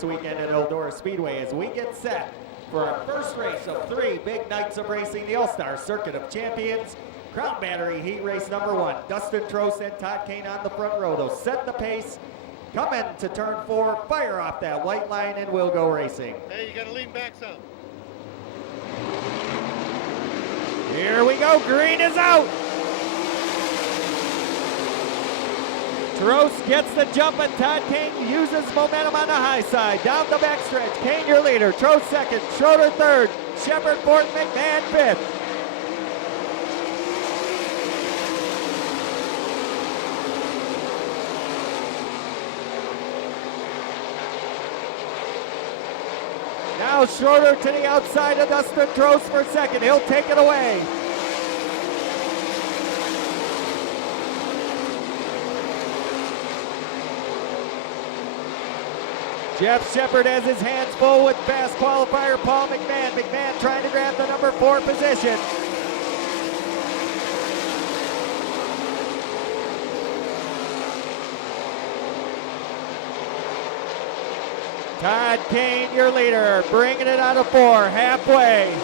this weekend at Eldora Speedway as we get set for our first race of 3 big nights of racing, the All-Star Circuit of Champions. Crown Battery Heat Race number 1. Dustin Trost and Todd Kane on the front row. They'll set the pace, come in to turn 4, fire off that white line, and we'll go racing. Hey, you gotta lean back some. Here we go, green is out. Trost gets the jump, and Todd Kane uses momentum on the high side. Down the backstretch, Kane your leader, Trost second, Schroeder third, Shepard fourth, McMahon fifth. Now Schroeder to the outside of Dustin Trost for second. He'll take it away. Jeff Shepard has his hands full with fast qualifier Paul McMahon. McMahon trying to grab the number 4 position. Todd Kane, your leader, bringing it out of 4, halfway.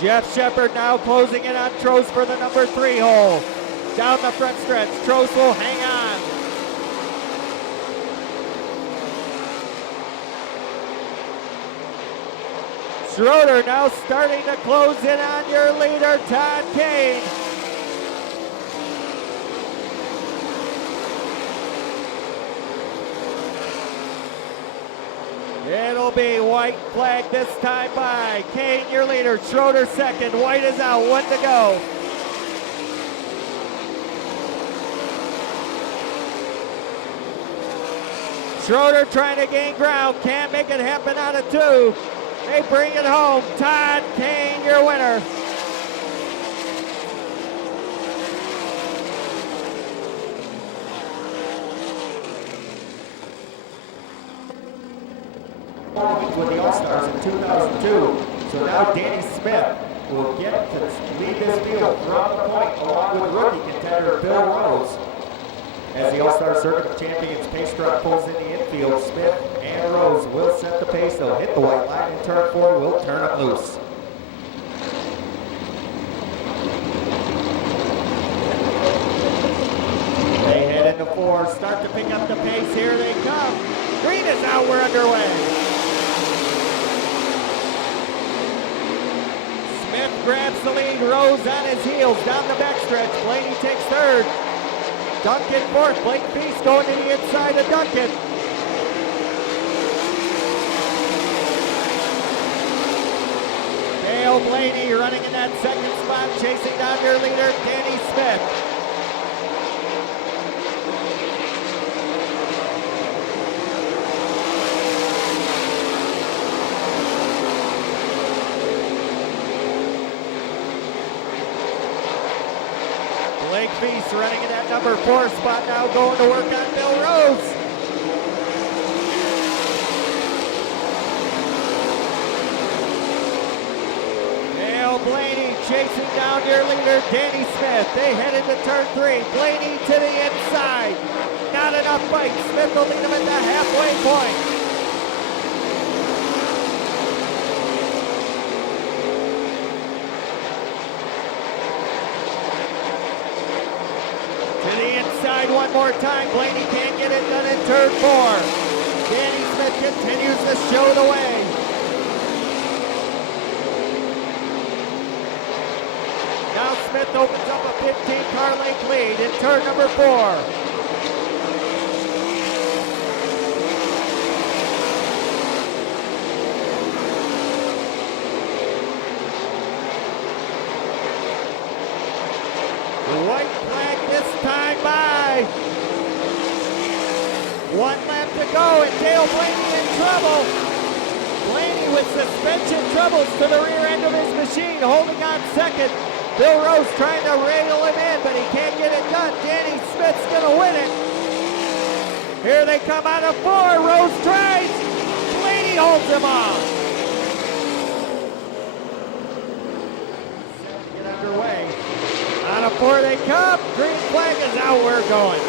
Jeff Shepard now closing in on Trost for the number 3 hole. Down the front stretch, Trost will hang on. Schroeder now starting to close in on your leader, Todd Kane. It'll be white flag this time by Kane, your leader, Schroeder second. White is out, 1 to go. Schroeder trying to gain ground, can't make it happen out of 2. They bring it home. Todd Kane, your winner. With the All-Stars in 2002. So now Danny Smith will get to lead this field from the point along with rookie contender Bill Rose. As the All-Star Circuit of Champions pace truck pulls in the infield, Smith and Rose will set the pace. They'll hit the white line in turn 4. We'll turn them loose. They head into 4, start to pick up the pace. Here they come. Green is out, we're underway. Smith grabs the lead, Rose on his heels. Down the backstretch, Blaney takes third. Duncan fourth, Blake Feast going to the inside of Duncan. Dale Blaney running in that second spot, chasing down your leader, Danny Smith. Blake Feast running in that number 4 spot now, going to work on Bill Rose. Dale Blaney chasing down your leader, Danny Smith. They head into turn 3. Blaney to the inside. Not enough fight. Smith will lead him at the halfway point. One more time, Blaney can't get it done in turn 4. Danny Smith continues to show the way. Now Smith opens up a 15-car length lead in turn number 4. White flag this time by. 1 lap to go, and Dale Blaney in trouble. Blaney with suspension troubles to the rear end of his machine, holding on second. Bill Rose trying to rail him in, but he can't get it done. Danny Smith's gonna win it. Here they come out of 4. Rose tries. Blaney holds him off. 4 they come. Green flag is out. We're going.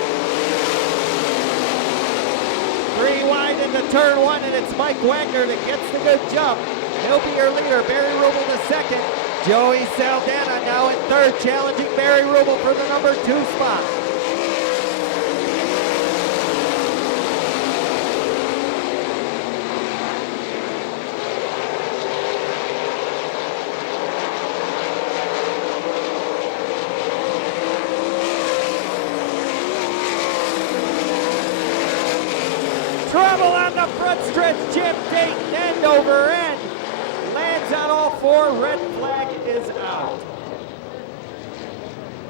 3 wide into turn 1, and it's Mike Wagner that gets the good jump. He'll be your leader. Barry Rubel the second. Joey Saldana now in third, challenging Barry Rubel for the number 2 spot. Trouble on the front stretch. Jim Dayton end over end. Lands on all 4. Red flag is out.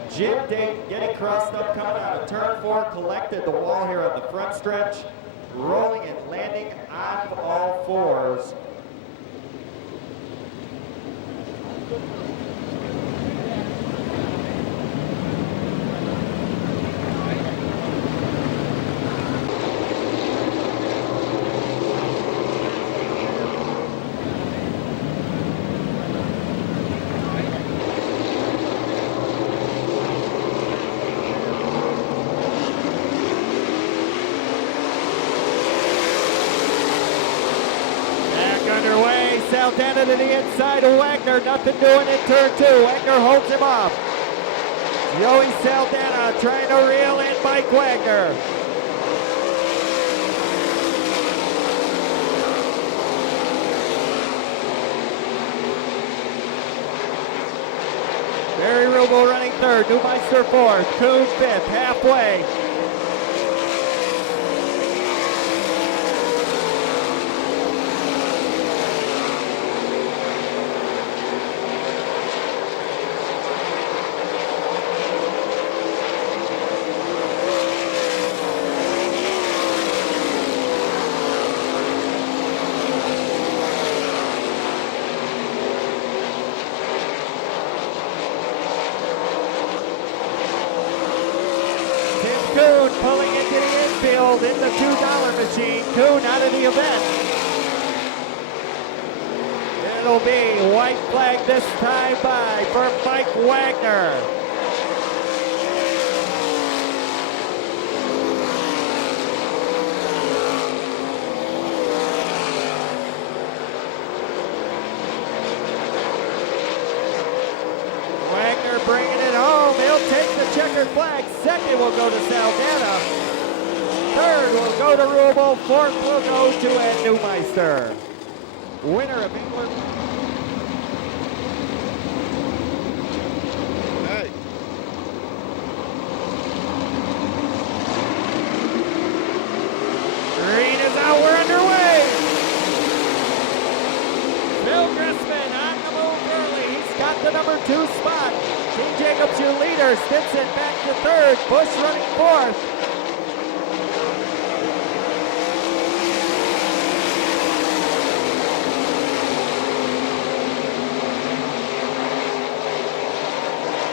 Jim Dayton getting crossed up coming out of turn 4, collected the wall here on the front stretch, rolling and landing on all 4s. Saldana to the inside of Wagner, nothing doing in turn 2. Wagner holds him off. Joey Saldana trying to reel in Mike Wagner. Barry Rubel running third, Neumeister fourth, Kuhn fifth, halfway. Kuhn pulling into the infield in the $2 machine. Kuhn out of the event. It'll be white flag this time by for Mike Wagner. Wagner bringing it home. He'll take the checkered flag. Second will go to Saldana. Third will go to Rubel. Fourth will go to Ed Neumeister. Winner of England. Hey. Green is out. We're underway. Bill Grissman on the move early. He's got the number 2 spot. Dean Jacobs, your leader. Stinson back to third. Bush running fourth.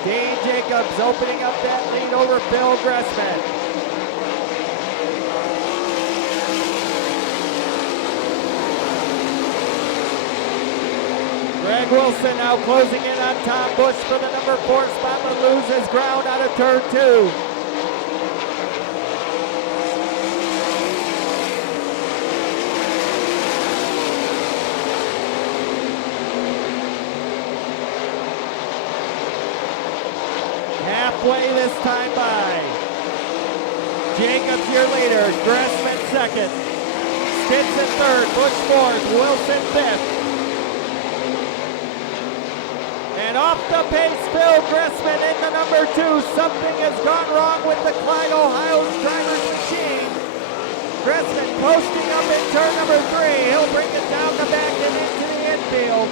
Dean Jacobs opening up that lead over Bill Grissman. Greg Wilson now closing in on Tom Bush for the number 4 spot, but loses ground out of turn 2. Halfway this time by. Jacobs your leader, Grissman second. Stinson third, Bush fourth, Wilson fifth. And off the pace, Phil Grissman in the number 2. Something has gone wrong with the Clyde, Ohio driver's machine. Grissman posting up in turn number 3. He'll bring it down the back and into the infield.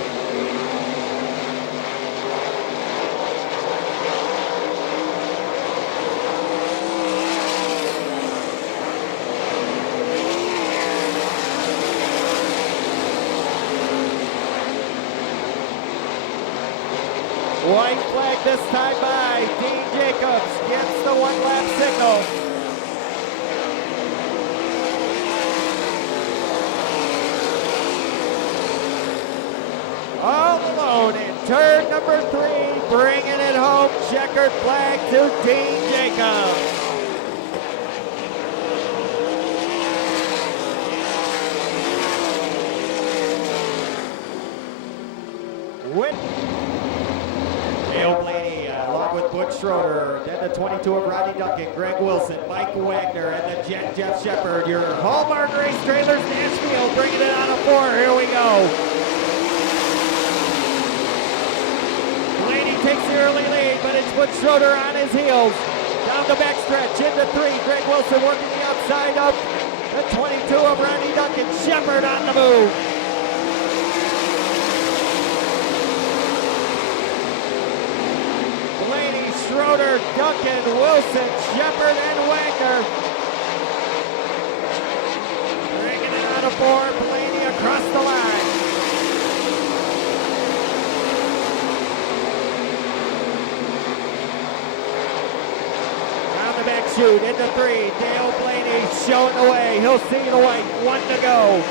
White flag this time by. Dean Jacobs gets the 1-lap signal. All alone in turn number 3, bringing it home, Jeff checkered flag to Dean Jacobs. Dale Blaney along with Butch Schroeder, then the 22 of Rodney Duncan, Greg Wilson, Mike Wagner, and the Jet Jeff Shepard. Your Hallmark Race Trailers Nashville bringing it on a 4. Here we go. Blaney takes the early lead, but it's Butch Schroeder on his heels. Down the backstretch into 3. Greg Wilson working the outside up. The 22 of Rodney Duncan, Shepard on the move. Schroeder, Duncan, Wilson, Shepard, and Wagner. Bringing it out of 4, Blaney across the line. Down the back chute, into 3, Dale Blaney showing the way. He'll see the white, 1 to go.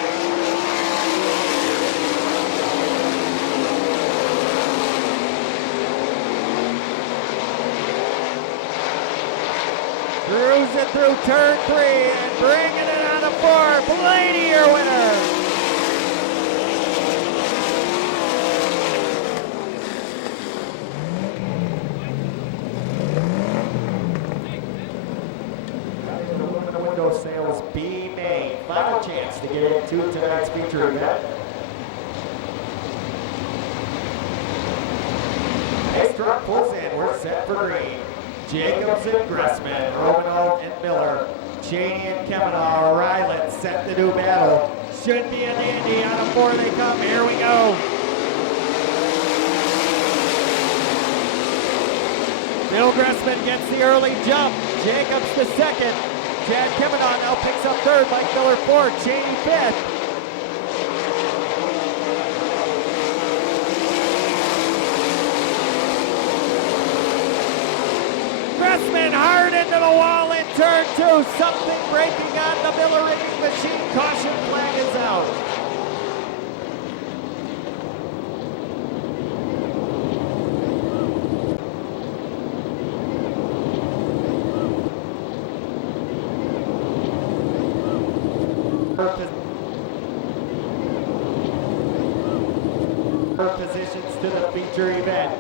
Cruising through turn 3 and bringing it out of 4. Blaney, your winner. Aluminum window sales B May. Final chance to get into tonight's feature event. Next truck pulls in. We're set for green. Jacobs and Gressman, Romanow and Miller, Cheney and Kavanaugh, Ryland set to do battle. Should be a dandy. Out of 4 they come. Here we go. Bill Gressman gets the early jump. Jacobs the second. Chad Kavanaugh now picks up 3rd. Mike Miller 4th. Cheney 5th. Gressman hard into the wall in turn 2. Something breaking on the Miller rigging machine. Caution flag is out. Positions to the feature event.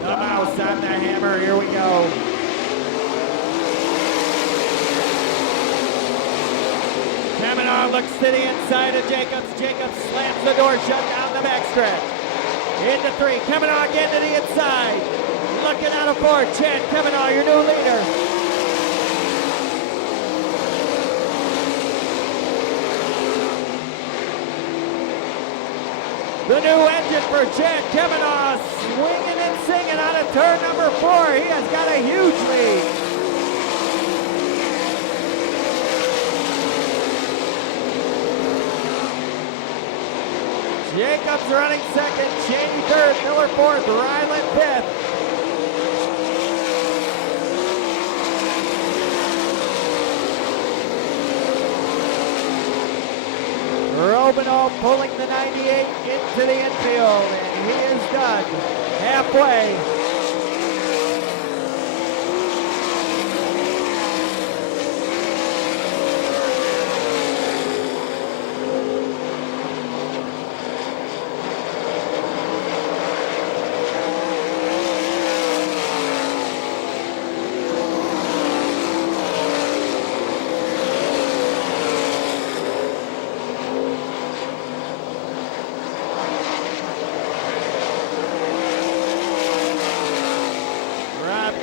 The mouse on the hammer. Here we go. Kavanaugh looks to the inside of Jacobs. Jacobs slams the door shut down the backstretch. Into 3. Kavanaugh again to the inside. Looking out of 4. Chad Kavanaugh, your new leader. The new engine for Chad Kavanaugh, swinging and singing out of turn number 4. He has got a huge lead. Jacobs running 2nd, Cheney 3rd, Miller 4th, Ryland 5th. Romanow pulling the 98 into the infield, and he is done halfway.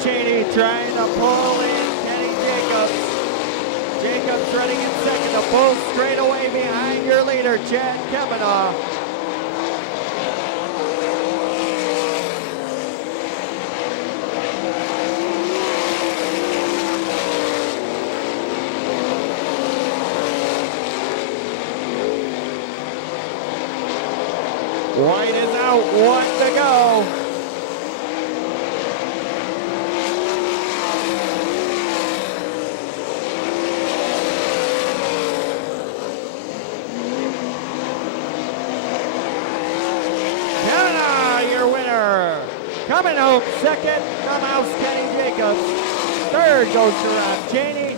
Cheney trying to pull in Kenny Jacobs. Jacobs running in 2nd to pull straight away behind your leader, Chad Kavanaugh. White is out, 1 to go. Coming home second, the Mouse Kenny Jacobs. Third goes to Ron Cheney.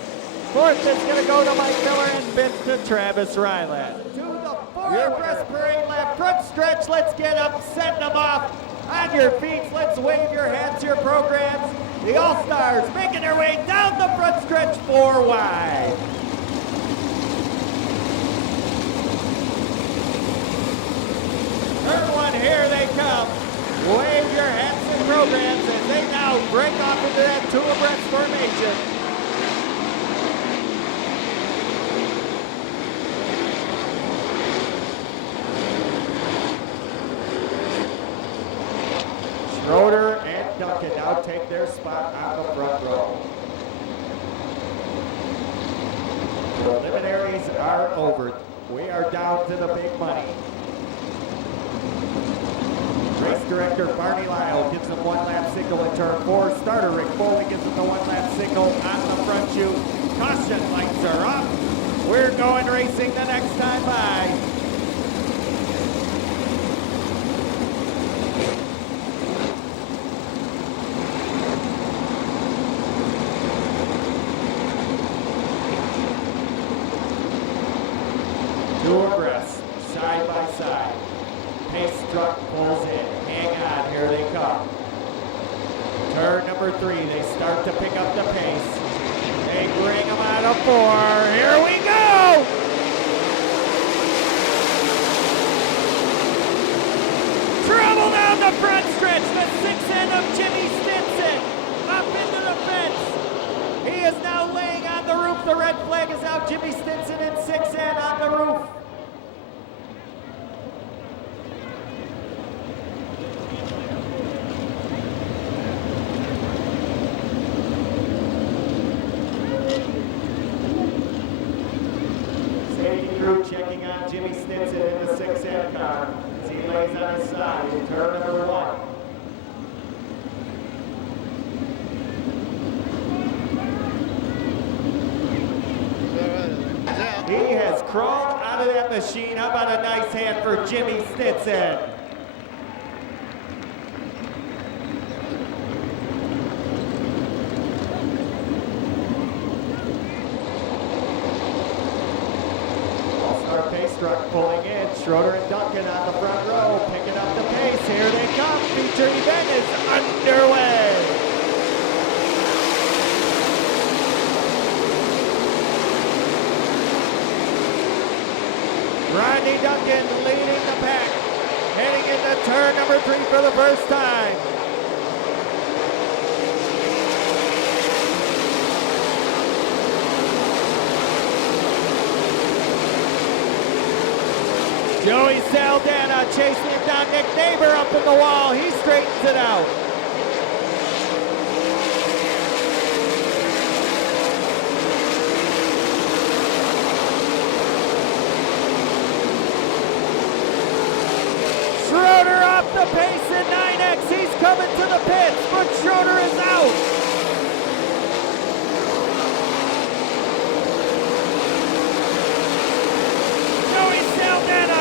Fourth is going to go to Mike Miller, and fifth to Travis Ryland. To the fourth press parade lap, front stretch. Let's get them, setting them off on your feet. Let's wave your hats, your programs. The All-Stars making their way down the front stretch, 4 wide. Turn one, here they come. Wave your hats and programs as they now break off into that 2 abreast formation. Schroeder and Duncan now take their spot on the front row. Preliminaries are over. We are down to the big money. Race director Barney Lyle gives them 1 lap signal in turn 4. Starter Rick Foley gives them the 1 lap signal on the front chute. Caution lights are up. We're going racing the next time by. Two abreast, side by side. Pace truck pulls in. Hang on, here they come. Turn number 3, they start to pick up the pace. They bring them out of 4. Here we go! Trouble down the front stretch. The 6 end of Jimmy Stinson up into the fence. He is now laying on the roof. The red flag is out. Jimmy Stinson in 6 end on the roof. Checking on Jimmy Stinson in the 6 end car as he lays on his side in turn number 1. He has crawled out of that machine. How about a nice hand for Jimmy Stinson? Pace truck pulling in. Schroeder and Duncan on the front row, picking up the pace. Here they come. Feature event is underway. Rodney Duncan leading the pack, heading into turn number 3 for the first time. Joey Saldana chasing down Nick Neighbor up in the wall. He straightens it out. Schroeder off the pace in 9X. He's coming to the pits, but Schroeder is out.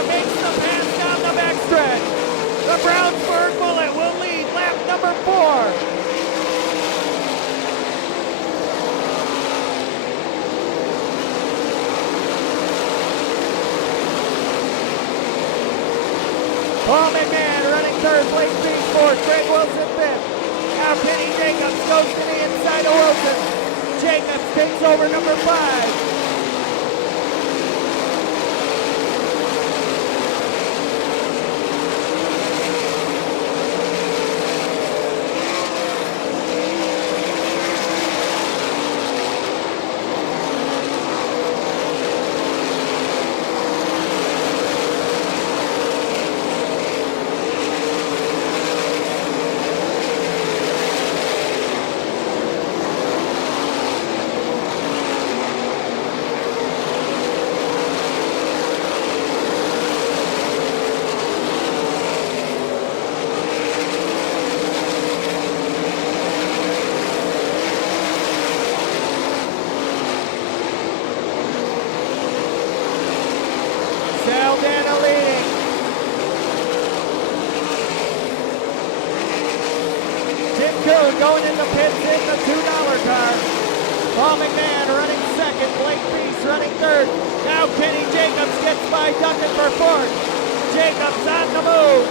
Makes the pass down the backstretch. The Brownsburg Bullet will lead lap number 4. Paul McMahon running 3rd, Blake Beach 4th, Greg Wilson 5th. Now Kenny Jacobs goes to the inside of Wilson. Jacobs takes over number 5. Coon going into pits in the $2 car. Paul McMahon running second. Blake Beast running third. Now Kenny Jacobs gets by Duncan for fourth. Jacobs on the move.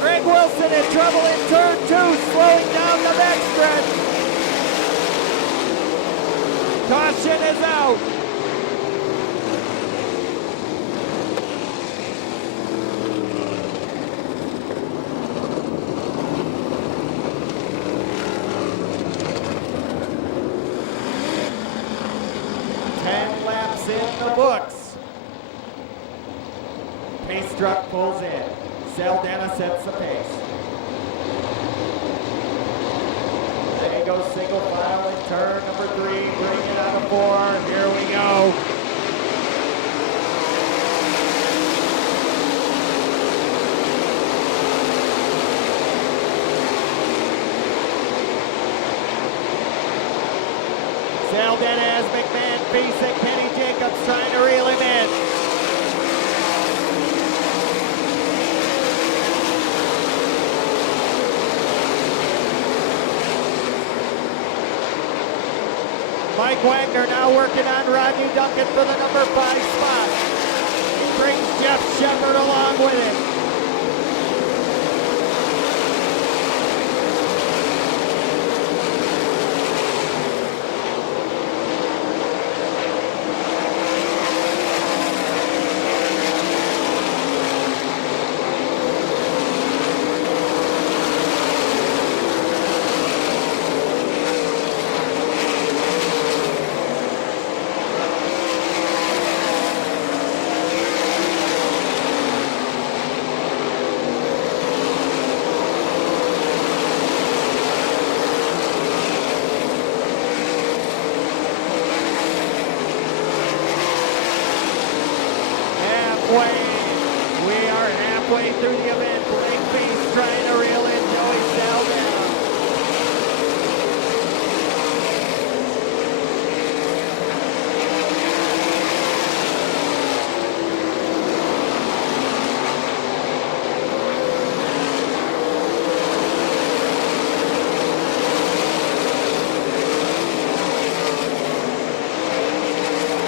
Greg Wilson in trouble in turn 2, slowing down the backstretch. Caution is out. In the books. Pace truck pulls in. Saldana sets the pace. They go single file in turn number 3, bring it out of 4. Here we go. Saldana has McMahon, Beast, and Kenny Jacobs trying to reel him in. Mike Wagner now working on Rodney Duncan for the number 5 spot. He brings Jeff Shepard along with him. We are halfway through the event. Blake Beast trying to reel in Joey Saldana.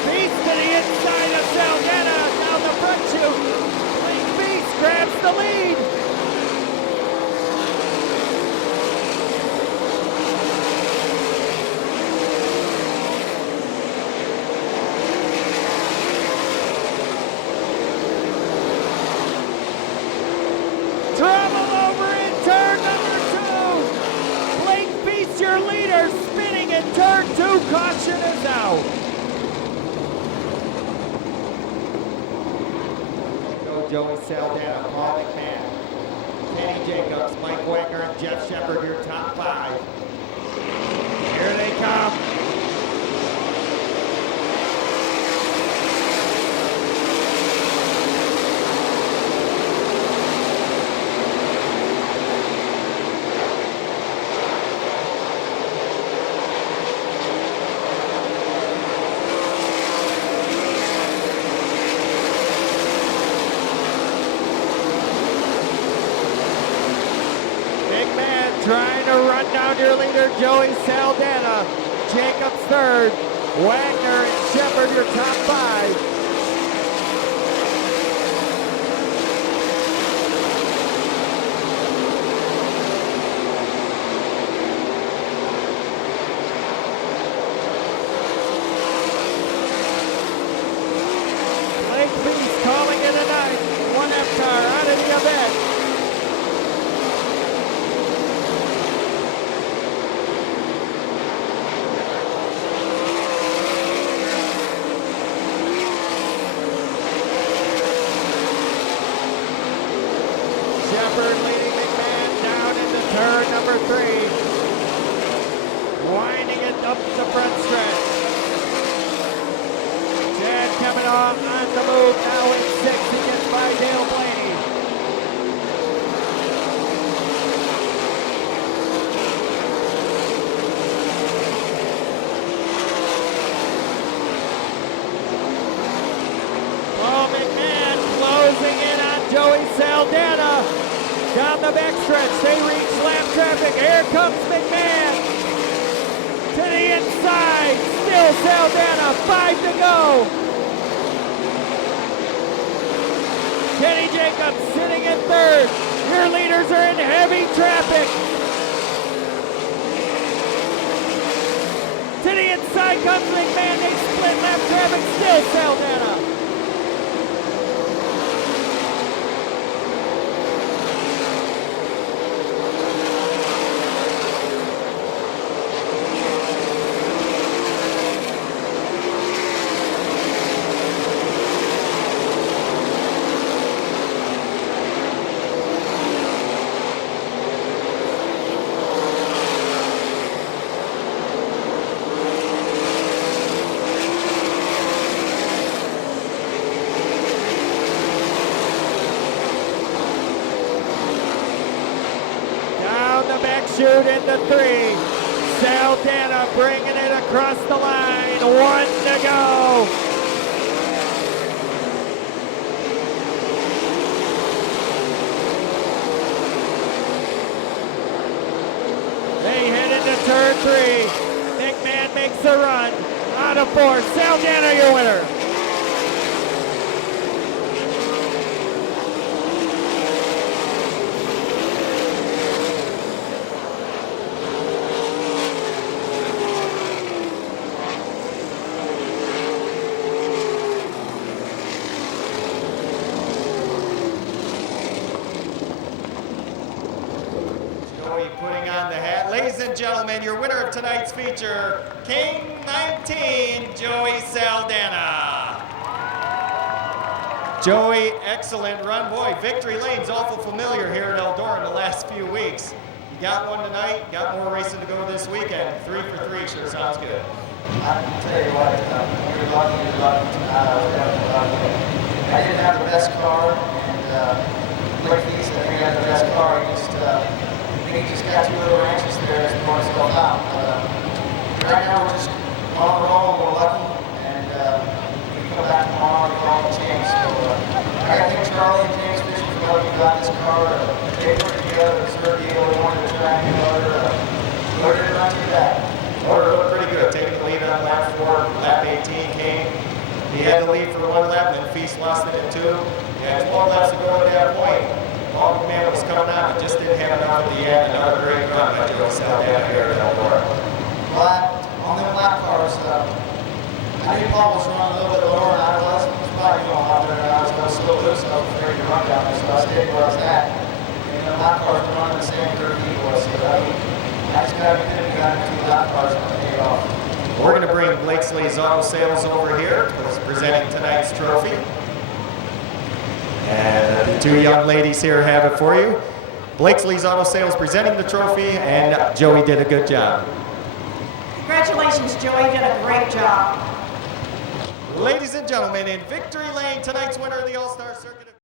Beast to the inside of Saldana. Down the front chute. Blake Beast grabs the lead. Trouble over in turn number 2. Blake Beast, your leader, spinning in turn 2. Caution is out. Joey Saldana, Paul McMahon, Kenny Jacobs, Mike Wagner, and Jeff Shepard, your top 5. Here they come. Trying to run down your leader, Joey Saldana. Jacobs third. Wagner and Shepard, your top 5. Blake Beast calling in a 9. 1 F car out of the event. Shepard leading McMahon down into turn number 3. Winding it up the front stretch. Chad coming off on the move now in 6th. He gets by Dale Blaney. Paul McMahon closing in on Joey Saldana. Down the backstretch, they reach lap traffic. Here comes McMahon. To the inside. Still Saldana. 5 to go. Kenny Jacobs sitting in third. Your leaders are in heavy traffic. To the inside comes McMahon. They split lap traffic. Still Saldana. Shoot into 3. Saldana bringing it across the line. 1 to go. They head into turn 3. McMahon makes the run. Out of 4. Saldana your winner. Putting on the hat. Ladies and gentlemen, your winner of tonight's feature, King 19, Joey Saldana. Joey, excellent run. Boy, victory lane's awful familiar here at Eldora in the last few weeks. You got one tonight, got more racing to go this weekend. 3 for 3 sure sounds good. I can tell you what, you're lucky. I didn't have the best car, and like he said, we had the best car. He just got too little anxious there as more stuff out. Right now we're just on the roll and we're lucky, and we come back tomorrow and call the chance. So I thank Charlie and James Fisher for helping me out this car. They put it together, it's their deal, they wanted to track the motor. Motor did not do that. Motor looked pretty good, taking the lead on lap 4. Lap 18 came. He had the lead for 1 lap, then Feast lost it in 2. He had 12 laps to go at that point. All the man was coming out, he just didn't have enough at the end. Another great run by Joey Saldana here at Eldora. Well, on them lap cars, I knew Paul was running a little bit lower than I was. He was probably going a lot better than I was. I was still loose, so I was afraid to run down there, so I stayed where I was at. And the lap cars were running the same curve he was, so I just got to be good and got into the lap cars and paid off. We're going to bring Blakesley's Auto Sales over here, who's presenting tonight's trophy. And the 2 young ladies here have it for you. Blakesley's Auto Sales presenting the trophy, and Joey did a good job. Congratulations, Joey, you did a great job. Ladies and gentlemen, in victory lane, tonight's winner of the All-Star Circuit.